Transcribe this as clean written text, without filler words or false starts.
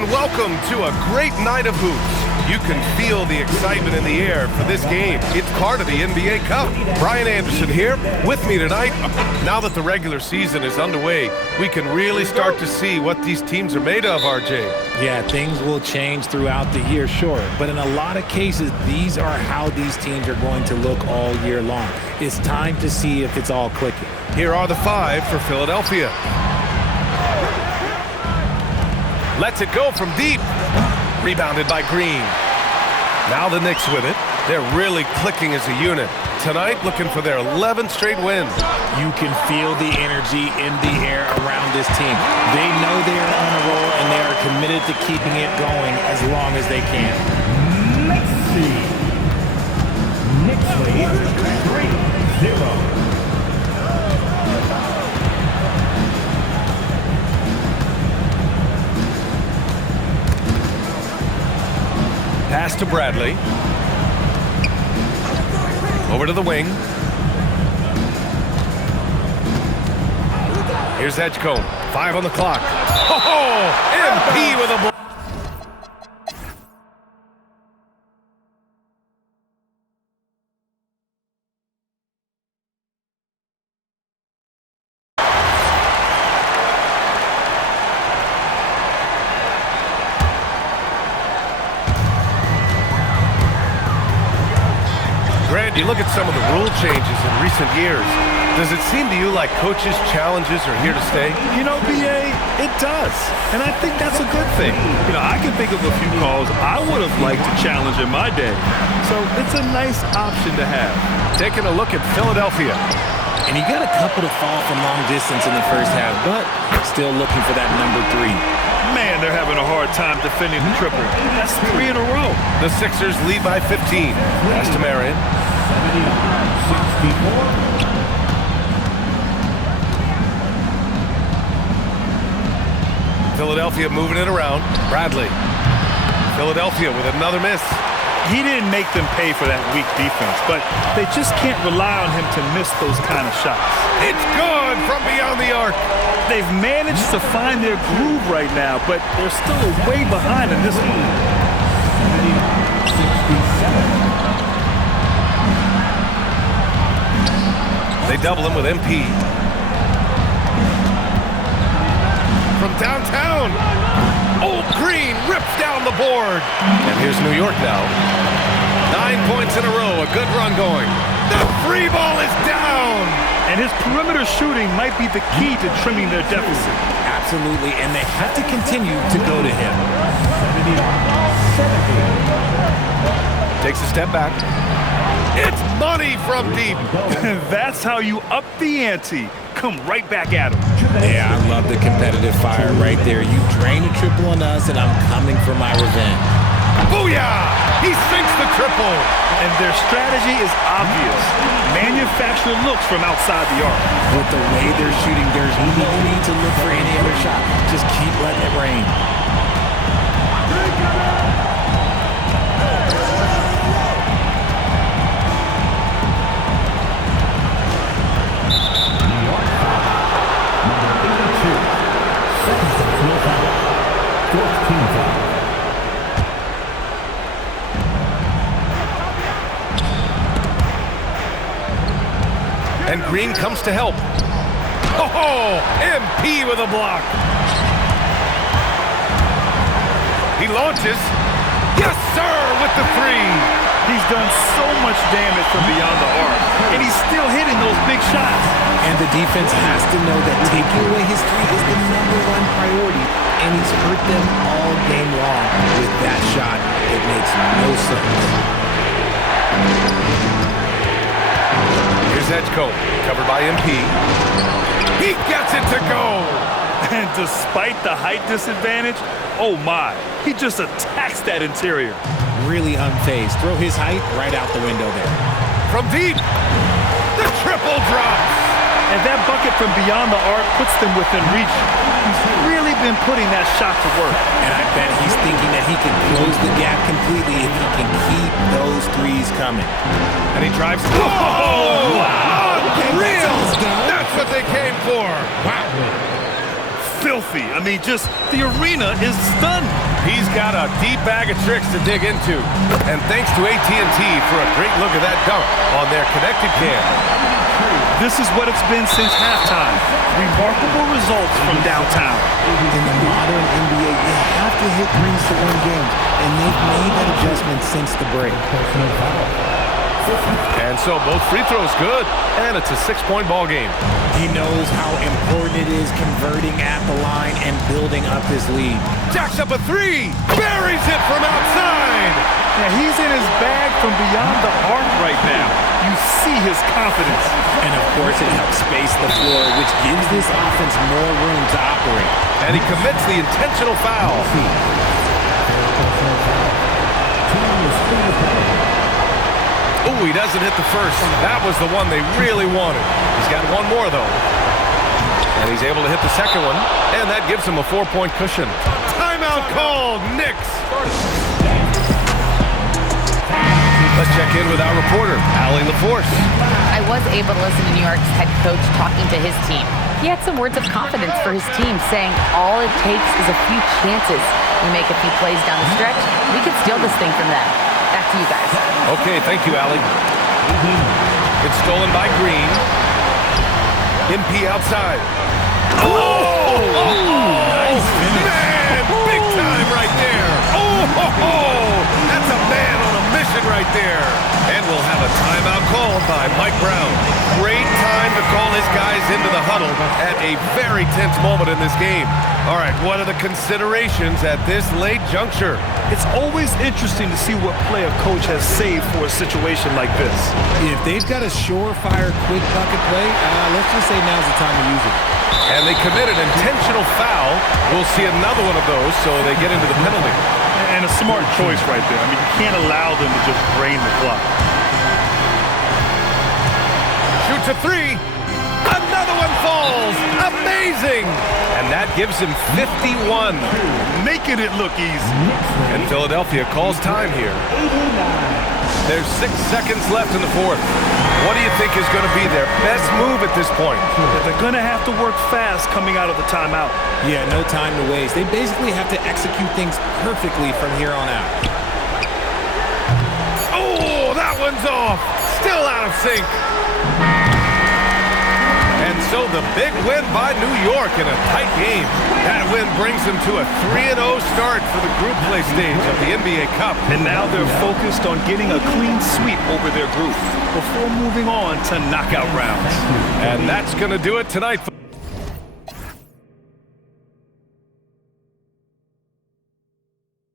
and welcome to a great night of hoops. You can feel the excitement in the air for this game. It's part of the NBA Cup. Brian Anderson here with me tonight. Now that the regular season is underway, we can really start to see what these teams are made of, RJ. Yeah, things will change throughout the year, sure. But in a lot of cases, these are how these teams are going to look all year long. It's time to see if it's all clicking. Here are the five for Philadelphia. Lets it go from deep. Rebounded by Green. Now the Knicks with it. They're really clicking as a unit. Tonight, looking for their 11th straight win. You can feel the energy in the air around this team. They know they are on a roll, and they are committed to keeping it going as long as they can. Let's see. Knicks lead 3-0. Pass to Bradley. Over to the wing. Here's Edgecombe. 5 on the clock. Oh, MP with a block. Grant, you look at some of the rule changes in recent years. Does it seem to you like coaches' challenges are here to stay? You know, BA, it does. And I think that's a good thing. You know, I can think of a few calls I would have liked to challenge in my day. So it's a nice option to have. Taking a look at Philadelphia. And he got a couple to fall from long distance in the first half, but still looking for that number 3. Man, they're having a hard time defending the triple. That's 3 in a row. The Sixers lead by 15. Pass to Marion. 64. Philadelphia moving it around. Bradley. Philadelphia with another miss. He didn't make them pay for that weak defense, but they just can't rely on him to miss those kind of shots. It's good from beyond the arc. They've managed to find their groove right now, but they're still way behind in this one. 67. They double him with MP. From downtown. Old Green rips down the board. And here's New York now. 9 points in a row. A good run going. The free ball is down. And his perimeter shooting might be the key to trimming their deficit. Absolutely, and they have to continue to go to him. 70. Takes a step back. It's money from deep. That's how you up the ante. Come right back at him. Yeah, I love the competitive fire right there. You drain a triple on us, and I'm coming for my revenge. Booyah! He sinks the triple. And their strategy is obvious. Manufacture looks from outside the arc. With the way they're shooting, there's no need to look for any other shot. Just keep letting it rain. And Green comes to help. Oh, MP with a block. He launches. Yes, sir, with the 3. He's done so much damage from beyond the arc, and he's still hitting those big shots. And the defense has to know that taking away his 3 is the #1 priority, and he's hurt them all game long with that shot. It makes no sense. Here's Edgecombe, covered by MP. He gets it to go. And despite the height disadvantage, oh my, he just attacks that interior. Really unfazed. Throw his height right out the window there. From deep, the triple drops. And that bucket from beyond the arc puts them within reach. He's really been putting that shot to work. And I bet he's thinking that he can close the gap completely if he can keep those 3s coming. And he drives. Oh, wow. Unreal. That's what they came for. Wow. Filthy. I mean, just the arena is stunned. got a deep bag of tricks to dig into. And thanks to AT&T for a great look at that dunk on their connected cam. This is what it's been since halftime. Remarkable results from downtown. In the modern NBA, you have to hit threes to win games, and they've made that adjustment since the break. And so both free throws good, and it's a 6-point ball game. He knows how important it is converting at the line and building up his lead. Jacks up a three, buries it from outside. Yeah, he's in his bag from beyond the arc right now. You see his confidence. And of course, it helps space the floor, which gives this offense more room to operate. And he commits the intentional foul. Oh, he doesn't hit the first. That was the one they really wanted. He's got one more, though. And he's able to hit the second one, and that gives him a 4-point cushion. Timeout called, Knicks. Let's check in with our reporter, Allie LaForce. I was able to listen to New York's head coach talking to his team. He had some words of confidence for his team, saying all it takes is a few chances. We make a few plays down the stretch, we can steal this thing from them. Back to you guys. Okay, thank you, Allie. It's stolen by Green. MP outside. Nice finish. Man, big time right there. That's a man on a mission right there. And we'll have a timeout called by Mike Brown. Great time to call his guys into the huddle at a very tense moment in this game. All right, what are the considerations at this late juncture? It's always interesting to see what play a coach has saved for a situation like this. If they've got a surefire, quick bucket play, let's just say now's the time to use it. And they commit an intentional foul. We'll see another one of those, so they get into the penalty. And a smart choice right there. I mean, you can't allow them to just drain the clock. Shoots a three. Another one falls. Amazing. And that gives him 51. Making it look easy. And Philadelphia calls time here. There's 6 seconds left in the fourth. What do you think is going to be their best move at this point? They're going to have to work fast coming out of the timeout. Yeah, no time to waste. They basically have to execute things perfectly from here on out. Oh, that one's off. Still out of sync. And so the big win by New York in a tight game. That win brings them to a 3-0 start for the group play stage of the NBA Cup. And now they're focused on getting a clean sweep over their group before moving on to knockout rounds. And that's going to do it tonight.